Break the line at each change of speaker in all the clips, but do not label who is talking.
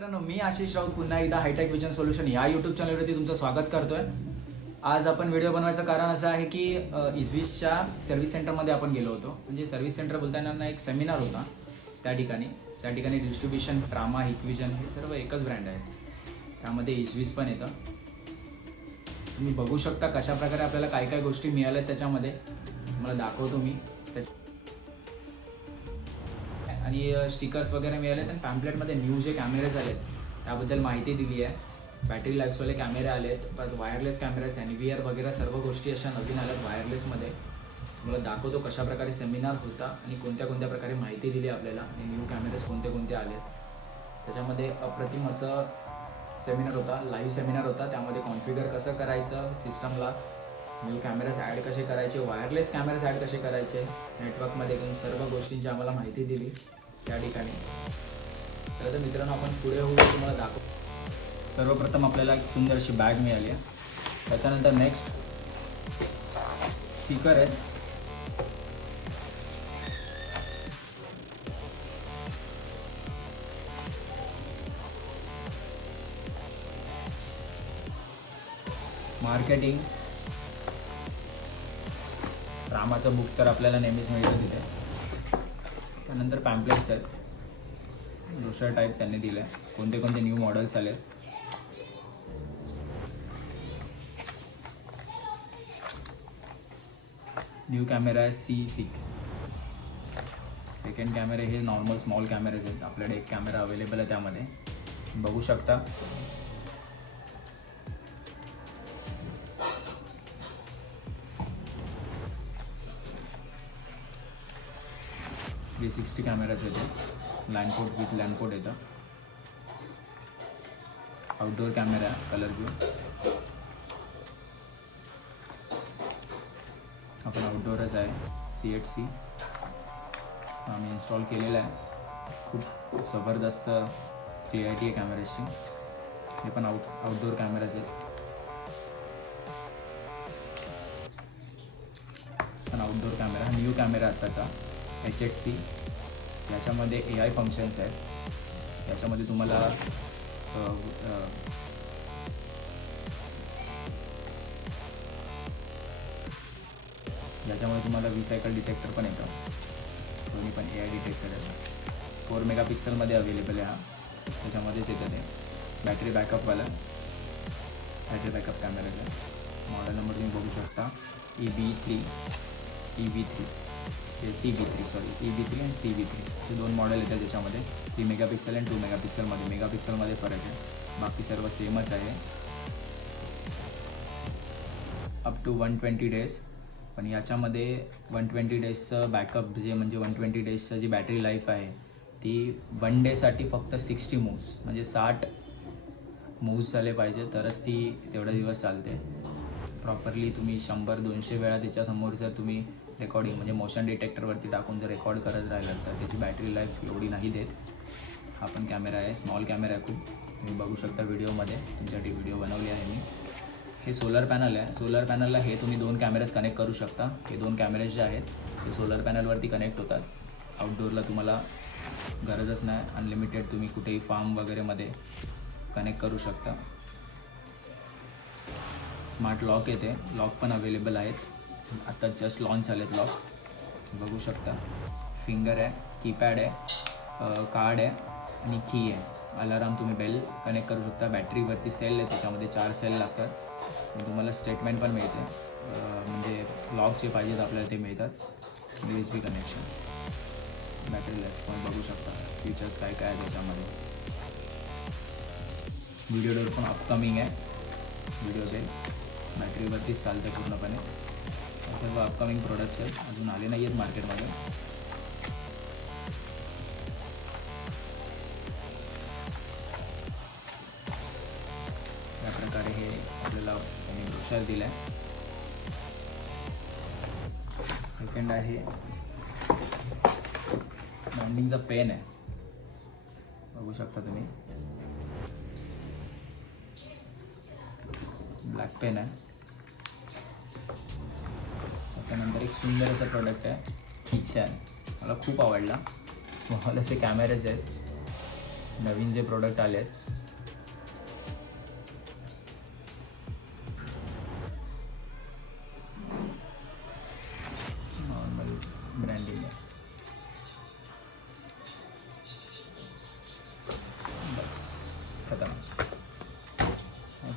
मित्रांनो मी आशिष राऊत पुन्हा एकदा हायटेक विजन सोल्युशन या युट्यूब चॅनलवरती तुमचं स्वागत करतोय. आज आपण व्हिडिओ बनवायचं कारण असं आहे की अ, इजविसच्या सर्व्हिस सेंटरमध्ये आपण गेलो होतो. म्हणजे सर्व्हिस सेंटर बोलताना ना एक सेमिनार होता त्या ठिकाणी. त्या ठिकाणी डिस्ट्रीब्युशन ट्रामा इक्विजन हे सर्व एकच ब्रँड आहे त्यामध्ये इजविस पण येतं. तुम्ही बघू शकता कशा प्रकारे आपल्याला काय काय गोष्टी मिळाल्या त्याच्यामध्ये. तुम्हाला दाखवतो मी. त्याच्या- आणि स्टिकर्स वगैरे मिळाले. आणि पॅम्पलेटमध्ये न्यू जे कॅमेरेज आलेत त्याबद्दल माहिती दिली आहे. बॅटरी लाईफवाले कॅमेरे आलेत. परत वायरलेस कॅमेरेज एन व्ही आर वगैरे सर्व गोष्टी अशा नवीन आल्यात वायरलेसमध्ये तुम्हाला दाखवतो कशा प्रकारे सेमिनार होता आणि कोणत्या कोणत्या प्रकारे माहिती दिली आपल्याला. आणि न्यू कॅमेरेज कोणते कोणते आलेत. त्याच्यामध्ये अप्रतिम असं सेमिनार होता लाईव्ह सेमिनार होता. त्यामध्ये कॉन्फिगर कसं करायचं सिस्टमला न्यू कॅमेराज ॲड कसे करायचे? वायरलेस कॅमेराज ॲड कसे करायचे? नेटवर्कमध्ये घेऊन सर्व गोष्टींची आम्हाला माहिती दिली. त्या ठिकाणी. तर आता मित्रांनो आपण पुढे होऊ तुम्हाला दाखव सर्वप्रथम आपल्याला एक सुंदर अशी बॅग मिळाली आहे. त्याच्यानंतर नेक्स्ट स्टिकर आहे. मार्केटिंग रामाचं बुक तर आपल्याला नेहमीच मिळतं तिथे. त्यानंतर पॅम्पलेट्स आहेत. दुसरा टाईप त्यांनी दिलं आहे कोणते कोणते न्यू मॉडेल्स आले न्यू कॅमेरा आहे सी सिक्स सेकंड कॅमेरे हे नॉर्मल स्मॉल कॅमेरेज आहेत. आपल्याकडे एक कॅमेरा अवेलेबल आहे त्यामध्ये. बघू शकता. थ्री सिक्स्टी कॅमेराज येते लँडपोर्ट विथ लँडपोर्ट येतं. आउटडोअर कॅमेरा कलर व्यू आपण आउटडोअरच आहे. सी एट सी आम्ही इन्स्टॉल केलेला आहे. खूप जबरदस्त क्लिअरिटी आहे कॅमेऱ्याची हे पण आउट आउटडोअर कॅमेराज आहेत. पण आउटडोअर कॅमेरा न्यू कॅमेरा आत्ताचा. एच एच सी याच्यामध्ये ए आय फंक्शन्स आहेत. याच्यामध्ये तुम्हाला याच्यामध्ये तुम्हाला रिसायकल डिटेक्टर पण येतं. दोन्ही पण ए आय डिटेक्टर आहे फोर मेगापिक्सलमध्ये अवेलेबल आहे हा. त्याच्यामध्येच येतं ते. बॅटरी बॅकअपवाला बॅटरी बॅकअप कॅमेराचा मॉडेल नंबर तुम्ही बघू शकता. E B three E B three हे C B three sorry E B three आणि सी बी थ्री हे दोन मॉडेल येतात त्याच्यामध्ये. थ्री मेगापिक्सल आणि टू मेगापिक्सलमध्ये मेगापिक्सलमध्ये फरक आहे. बाकी सर्व सेमच आहे. Up to one twenty days पण याच्यामध्ये वन ट्वेंटी डेजचं बॅकअप जे म्हणजे वन ट्वेंटी डेजचं जी बॅटरी लाईफ आहे ती वन डेसाठी फक्त सिक्स्टी मूव्स म्हणजे साठ मूव्स झाले पाहिजे तरच ती तेवढा दिवस चालते. प्रॉपरली तुम्ही शंभर दोनशे वेळा त्याच्यासमोर जर तुम्ही रेकॉर्डिंग म्हणजे मोशन डिटेक्टरवरती टाकून जर रेकॉर्ड करत राहिलं तर त्याची बॅटरी लाईफ एवढी नाही देत. हा पण कॅमेरा आहे स्मॉल कॅमेरा आहे खूप. तुम्ही बघू शकता व्हिडिओमध्ये तुमच्यासाठी व्हिडिओ बनवली आहे मी. हे सोलर पॅनल आहे. सोलर पॅनलला हे तुम्ही दोन कॅमेरेज कनेक्ट करू शकता. हे दोन कॅमेरेज जे आहेत ते सोलर पॅनलवरती कनेक्ट होतात. आउटडोअरला तुम्हाला गरजच नाही. अनलिमिटेड तुम्ही कुठेही फार्म वगैरेमध्ये कनेक्ट करू शकता. स्मार्ट लॉक येते. लॉक पण अवेलेबल आहेत. आत्ता जस्ट लॉन्च झाले लॉक बघू शकता. फिंगर आहे कीपॅड आहे कार्ड आहे आणि की आहे. अलाराम तुम्ही बेल कनेक्ट करू शकता. बॅटरीवरती सेल आहे त्याच्यामध्ये चार सेल लागतात. तुम्हाला स्टेटमेंट पण मिळते. म्हणजे लॉक जे पाहिजेत आपल्याला ते मिळतात. U S B connection battery life पण बघू शकता. फीचर्स काय काय आहे त्याच्यामध्ये. व्हिडिओ डोर पण अपकमिंग आहे. व्हिडिओ बेल बॅटरीवरतीच चालते पूर्णपणे. हे सर्व अपकमिंग प्रोडक्ट्स आहेत. अजून आले नाही आहेत मार्केटमध्ये या प्रकारे हे आपल्याला त्यांनी ब्रोशर दिलं आहे सेकंड आहे बाइंडिंगचा पेन आहे. बघू शकता तुम्ही. ब्लॅक पेन आहे. त्याच्यानंतर एक सुंदर असं प्रोडक्ट आहे. किचन मला खूप आवडला. स्मॉल असे कॅमेरेज आहेत. नवीन जे प्रोडक्ट आले आहेत नॉर्मल ब्रँडिंग आहे. बस खतम.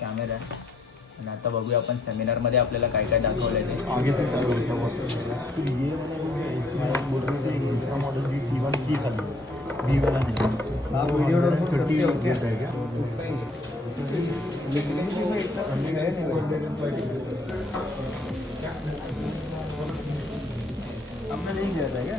कॅमेरा आहे. आणि आता बघूया आपण सेमिनारमध्ये आपल्याला काय काय दाखवलं आहे ते.
आगे से चालू होता वो फिर ये वाला हो गया इसमें बोल रहे थे एक दूसरा मॉडल भी सी वन सी खाली बी वाला नहीं
आप वीडियो हो,
थर्टी
ओके,
है क्या
लेकिन हमने नहीं दिया था क्या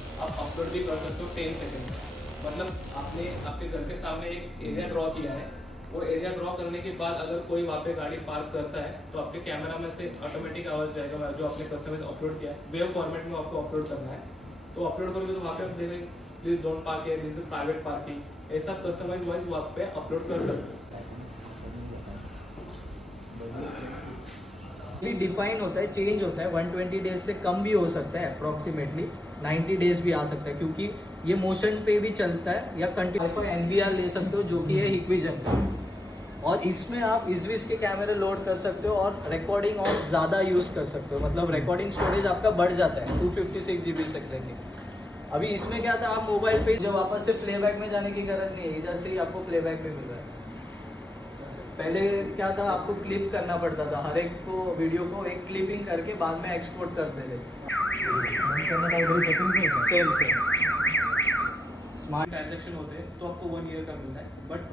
आप अपलोड भी कर सकते हो टेन सेकेंड मतलब आपने, आपके घर के सामने एक एरिया ड्रॉ किया है। वो एरिया ड्रॉ करने के बाद अगर कोई वहाँ पे गाड़ी पार्क करता है तो आपके कैमरा में से ऑटोमेटिक आवाज़ जाएगा जो आपने कस्टमाइज अपलोड किया है वेव फॉर्मेट में आपको अपलोड करना है। तो अपलोड करोगे तो वहाँ पे आप देखेंगे please don't park here this is private parking ऐसा कस्टमाइज वॉइस वहाँ पे अपलोड कर सकते हो।
डिफाइन होता है चेंज होता है 120 डेज़ से कम भी हो सकता है अप्रोक्सीमेटली 90 डेज़ भी आ सकता है, क्योंकि ये मोशन पे भी चलता है या कंटिन्यू एन बी आर ले सकते हो, जो कि है हिक्विजन का और इसमें आप इजविस के कैमरे लोड कर सकते हो और रिकॉर्डिंग और ज़्यादा यूज़ कर सकते हो. मतलब रिकॉर्डिंग स्टोरेज आपका बढ़ जाता है two fifty six G B से अभी इसमें क्या था, आप मोबाइल पे जब वापस से प्लेबैक में जाने की गरज नहीं है, इधर से ही आपको प्लेबैक में मिल रहा है. पहले क्या था, आपको क्लिप करना पड़ता था, हर एक को वीडियो को एक क्लिपिंग करके बाद में एक्सपोर्ट करते थे. सेम सेम
स्मार्ट ट्रांजेक्शन होते तो आपको वन ईयर का मिलता है बट